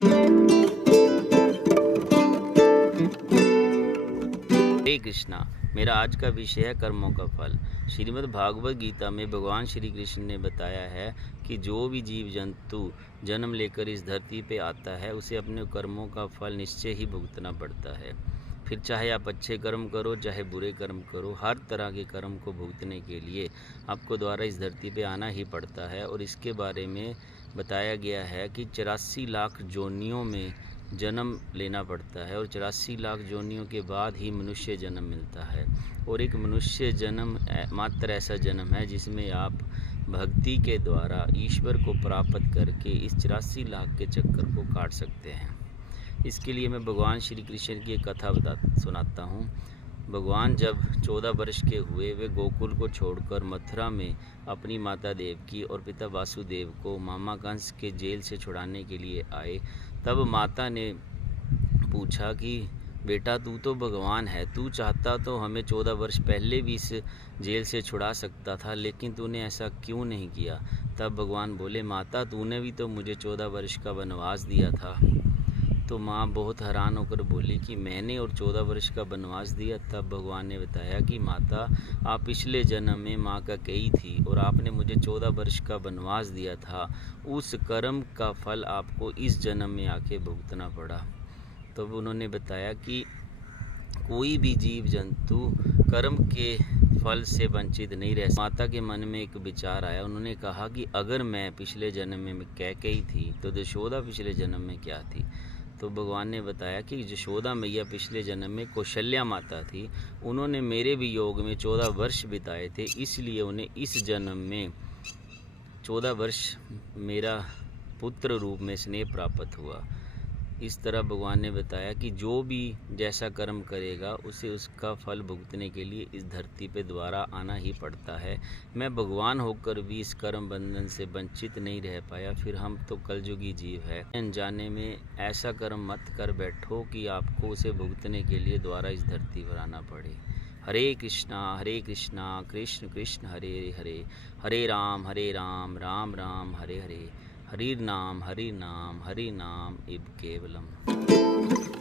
हरे कृष्णा। मेरा आज का विषय है कर्मों का फल। श्रीमद् भागवत गीता में भगवान श्री कृष्ण ने बताया है कि जो भी जीव जंतु जन्म लेकर इस धरती पे आता है उसे अपने कर्मों का फल निश्चय ही भुगतना पड़ता है। फिर चाहे आप अच्छे कर्म करो चाहे बुरे कर्म करो, हर तरह के कर्म को भुगतने के लिए आपको द्वारा इस धरती पे आना ही पड़ता है। और इसके बारे में बताया गया है कि 84 लाख जोनियों में जन्म लेना पड़ता है और 84 लाख जोनियों के बाद ही मनुष्य जन्म मिलता है। और एक मनुष्य जन्म मात्र ऐसा जन्म है जिसमें आप भक्ति के द्वारा ईश्वर को प्राप्त करके इस 84 लाख के चक्कर को काट सकते हैं। इसके लिए मैं भगवान श्री कृष्ण की एक कथा सुनाता हूँ। भगवान जब 14 वर्ष के हुए, वे गोकुल को छोड़कर मथुरा में अपनी माता देवकी और पिता वासुदेव को मामा कंस के जेल से छुड़ाने के लिए आए। तब माता ने पूछा कि बेटा, तू तो भगवान है, तू चाहता तो हमें 14 वर्ष पहले भी इस जेल से छुड़ा सकता था, लेकिन तूने ऐसा क्यों नहीं किया। तब भगवान बोले, माता, तूने भी तो मुझे 14 वर्ष का वनवास दिया था। तो माँ बहुत हैरान होकर बोली कि मैंने और 14 वर्ष का वनवास दिया। तब भगवान ने बताया कि माता, आप पिछले जन्म में माँ का कई थी और आपने मुझे 14 वर्ष का वनवास दिया था। उस कर्म का फल आपको इस जन्म में आके भुगतना पड़ा। तो उन्होंने बताया कि कोई भी जीव जंतु कर्म के फल से वंचित नहीं रह सकता। माता के मन में एक विचार आया। उन्होंने कहा कि अगर मैं पिछले जन्म में कैकेयी थी तो यशोदा पिछले जन्म में क्या थी। तो भगवान ने बताया कि यशोदा मैया पिछले जन्म में कौशल्या माता थी। उन्होंने मेरे भी योग में 14 वर्ष बिताए थे, इसलिए उन्हें इस जन्म में 14 वर्ष मेरा पुत्र रूप में स्नेह प्राप्त हुआ। इस तरह भगवान ने बताया कि जो भी जैसा कर्म करेगा उसे उसका फल भुगतने के लिए इस धरती पे द्वारा आना ही पड़ता है। मैं भगवान होकर भी इस कर्म बंधन से वंचित नहीं रह पाया, फिर हम तो कलयुगी जीव है। अनजाने में ऐसा कर्म मत कर बैठो कि आपको उसे भुगतने के लिए द्वारा इस धरती पर आना पड़े। हरे कृष्णा कृष्ण कृष्ण हरे हरे, हरे राम राम राम हरे हरे, हरि नाम हरि नाम इव केवलम।